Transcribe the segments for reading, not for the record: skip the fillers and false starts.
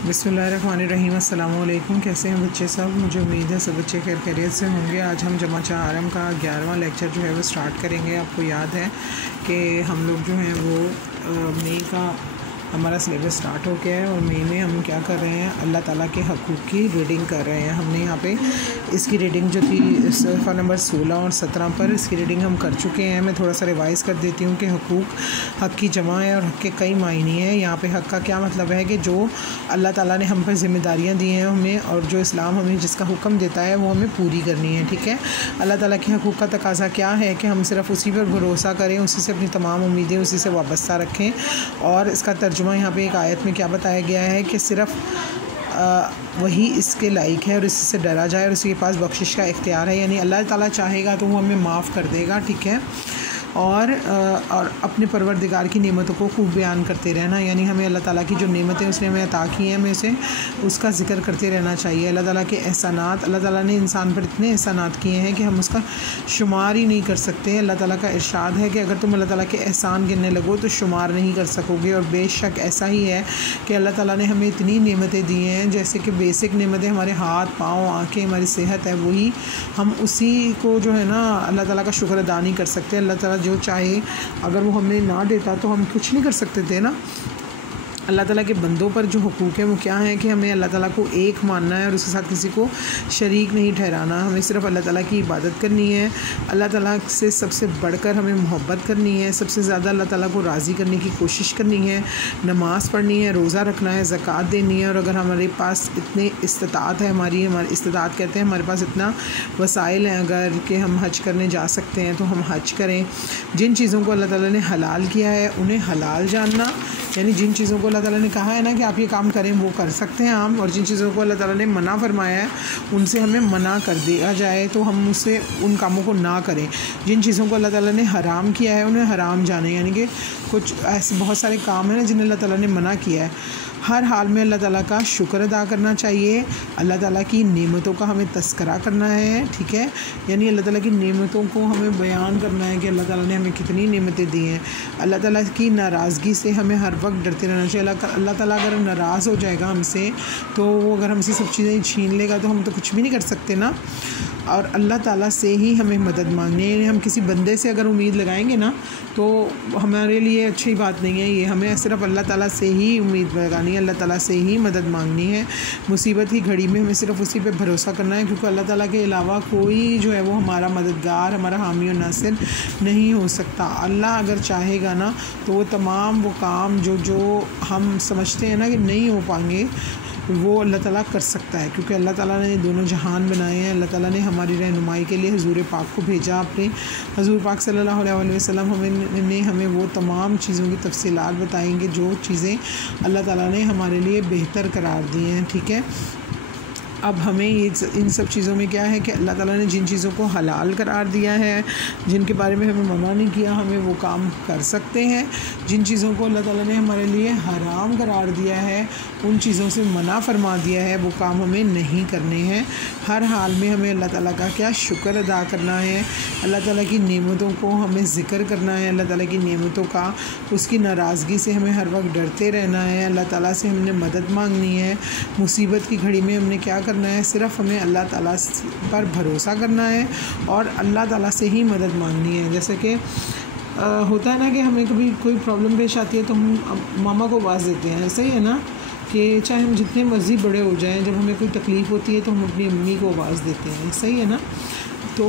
बिस्मिल्लाहिर्रहमानिर्रहीम। अस्सलाम वालेकुम। कैसे हैं बच्चे सब? मुझे उम्मीद है सब बच्चे खैरियत से होंगे। आज हम जमा चाहरम का 11वां लेक्चर जो है वो स्टार्ट करेंगे। आपको याद है कि हम लोग जो हैं वो मई का हमारा सिलेबस स्टार्ट हो गया है और मई में हम क्या कर रहे हैं, अल्लाह ताला के हकूक़ की रीडिंग कर रहे हैं। हमने यहाँ पे इसकी रीडिंग जो थी सफ़ा नंबर 16 और 17 पर इसकी रीडिंग हम कर चुके हैं। मैं थोड़ा सा रिवाइज़ कर देती हूँ कि हकूक़ हक़ की जमा है और हक़ के कई मायने हैं। यहाँ पे हक़ का क्या मतलब है कि जो अल्लाह ताला ने हम पर ज़िम्मेदारियाँ दी हैं हमें, और जो इस्लाम हमें जिसका हुक्म देता है वो हमें पूरी करनी है। ठीक है, अल्लाह ताला के हकूक़ का तकाज़ा क्या है कि हम सिर्फ़ उसी पर भरोसा करें, उसी से अपनी तमाम उम्मीदें उसी से वाबस्ता रखें। और इसका तर्जुमा यहाँ पे एक आयत में क्या बताया गया है कि सिर्फ़ वही इसके लायक है और इसी से डरा जाए और उसके पास बख्शिश का इख्तियार है। यानी अल्लाह ताला चाहेगा तो वो हमें माफ़ कर देगा। ठीक है, और अपने परवरदिगार की नेमतों को खूब बयान करते रहना, यानी हमें अल्लाह ताला की जो नेमतें उसने हमें अता की हैं हमें उसे उसका ज़िक्र करते रहना चाहिए। अल्लाह ताला के एहसानात, अल्लाह ताला ने इंसान पर इतने एहसानात किए हैं कि हम उसका शुमार ही नहीं कर सकते। अल्लाह ताला का इरशाद है कि अगर तुम अल्लाह ताला के एहसान गिनने लगो तो शुमार नहीं कर सकोगे। और बेशक ऐसा ही है कि अल्लाह ताला ने हमें इतनी नेमतें दी हैं, जैसे कि बेसिक नेमतें हमारे हाथ पाँव आँखें हमारी सेहत है, वही हम उसी को जो है ना अल्लाह ताला का शुक्र अदा नहीं कर सकते। अल्लाह ताला जो चाहे अगर वो हमें ना देता तो हम कुछ नहीं कर सकते थे ना। अल्लाह ताला के बंदों पर जो हुकूक है वो क्या है कि हमें अल्लाह ताला को एक मानना है और उसके साथ किसी को शरीक नहीं ठहराना। हमें सिर्फ अल्लाह ताला की इबादत करनी है, अल्लाह ताला से सबसे बढ़कर हमें मोहब्बत करनी है, सबसे ज़्यादा अल्लाह ताला को राज़ी करने की कोशिश करनी है, नमाज़ पढ़नी है, रोज़ा रखना है, ज़कात देनी है। और अगर हमारे पास इतने इस्तिताअत है, हमारी इस्तिताअत कहते हैं हमारे पास इतना वसाइल हैं अगर कि हम हज करने जा सकते हैं तो हम हज करें। जिन चीज़ों को अल्लाह ताला ने हलाल किया है उन्हें हलाल जानना, यानी जिन चीज़ों को अल्लाह ताला ने कहा है ना कि आप ये काम करें वो कर सकते हैं हम, और जिन चीज़ों को अल्लाह ताला ने मना फरमाया है उनसे हमें मना कर दिया जाए तो हम उससे उन कामों को ना करें। जिन चीज़ों को अल्लाह ताला ने हराम किया है उन्हें हराम जाने, यानी कि कुछ ऐसे बहुत सारे काम हैं ना जिन्हें अल्लाह ताला ने मना किया है। हर हाल में अल्लाह ताला का शुक्र अदा करना चाहिए, अल्लाह ताला की नेमतों का हमें तस्करा करना है। ठीक है, यानी अल्लाह ताला की नेमतों को हमें बयान करना है कि अल्लाह ताला ने हमें कितनी नेमतें दी हैं। अल्लाह ताला की नाराज़गी से हमें हर वक्त डरते रहना चाहिए। अल्लाह ताला अगर नाराज़ हो जाएगा हमसे तो वो अगर हमसे सब चीज़ें छीन लेगा तो हम तो कुछ भी नहीं कर सकते ना। और अल्लाह ताला से ही हमें मदद मांगनी है। हम किसी बंदे से अगर उम्मीद लगाएंगे ना तो हमारे लिए अच्छी बात नहीं है ये। हमें सिर्फ अल्लाह ताला से ही उम्मीद लगानी है, अल्लाह ताला से ही मदद मांगनी है। मुसीबत की घड़ी में हमें सिर्फ उसी पे भरोसा करना है, क्योंकि अल्लाह ताला के अलावा कोई जो है वो हमारा मददगार, हमारा हामी और नासिर नहीं हो सकता। अल्लाह अगर चाहेगा ना तो वो तमाम वो काम जो हम समझते हैं ना कि नहीं हो पाएंगे वो अल्लाह ताला कर सकता है, क्योंकि अल्लाह ताला ने दोनों जहान बनाए हैं। अल्लाह ताला ने हमारी रहनुमाई के लिए हुजूर पाक को भेजा। अपने हुजूर पाक सल्लल्लाहु अलैहि वसल्लम हमें वो तमाम चीज़ों की तफसीलात बताएंगे जो चीज़ें अल्लाह ताला ने हमारे लिए बेहतर करार दी हैं। ठीक है, अब हमें इन सब चीज़ों में क्या है कि अल्लाह ताला ने जिन चीज़ों को हलाल करार दिया है, जिनके बारे में हमें मना नहीं किया, हमें वो काम कर सकते हैं। जिन चीज़ों को अल्लाह ताला ने हमारे लिए हराम करार दिया है, उन चीज़ों से मना फरमा दिया है, वो काम हमें नहीं करने हैं। हर हाल में हमें अल्लाह ताला का क्या शुक्र अदा करना है, अल्लाह ताला की नेमतों को हमें ज़िक्र करना है, अल्लाह ताला की नेमतों का उसकी नाराज़गी से हमें हर वक्त डरते रहना है। अल्लाह ताला से हमने मदद मांगनी है। मुसीबत की घड़ी में हमने क्या करना है, सिर्फ हमें अल्लाह ताला पर भरोसा करना है और अल्लाह ताला से ही मदद मांगनी है। जैसे कि होता है ना कि हमें कभी कोई प्रॉब्लम पेश आती है तो हम मामा को आवाज़ देते हैं, सही है ना, कि चाहे हम जितने मर्ज़ी बड़े हो जाएं, जब हमें कोई तकलीफ़ होती है तो हम अपनी अम्मी को आवाज़ देते हैं, सही है ना। तो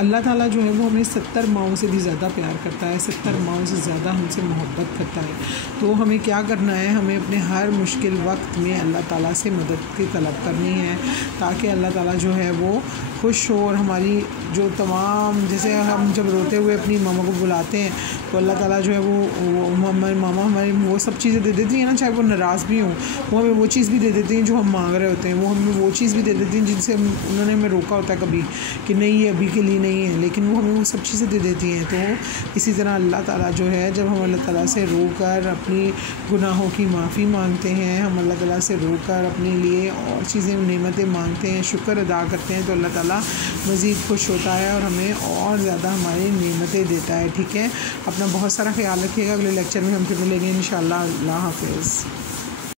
अल्लाह ताला जो है वो हमें 70 माओं से भी ज़्यादा प्यार करता है, 70 माओं से ज़्यादा हमसे मोहब्बत करता है। तो हमें क्या करना है, हमें अपने हर मुश्किल वक्त में अल्लाह ताला से मदद की तलब करनी है, ताकि अल्लाह ताला जो है वो खुश हो। और हमारी जो तमाम, जैसे हम जब रोते हुए अपनी मामा को बुलाते हैं तो अल्लाह ताला जो है वो हमारी मामा हमारी वो सब चीज़ें दे देती हैं ना, चाहे वो नाराज़ भी हों, वो हमें वो चीज़ भी दे देती हैं जो हम मांग रहे होते हैं, वो हमें वो चीज़ भी दे देती हैं जिनसे उन्होंने हमें रोका होता है कभी कि नहीं ये अभी के लिए नहीं है, लेकिन वो हमें वो सब चीज़ें दे देती हैं। तो इसी तरह अल्लाह ताला जो है, जब हम अल्लाह ताला से रो कर अपनी गुनाहों की माफ़ी मांगते हैं, हम अल्लाह ताला से रो कर अपने लिए और चीज़ें नेमतें मांगते हैं, शुक्र अदा करते हैं, तो अल्लाह ताला मज़ीद खुश होता है और हमें और ज़्यादा हमारी नेमतें देता है। ठीक है, अपना बहुत सारा ख्याल रखिएगा। अगले लेक्चर में हम फिर मिलेंगे इंशाअल्लाह। अल्लाह हाफ़िज़।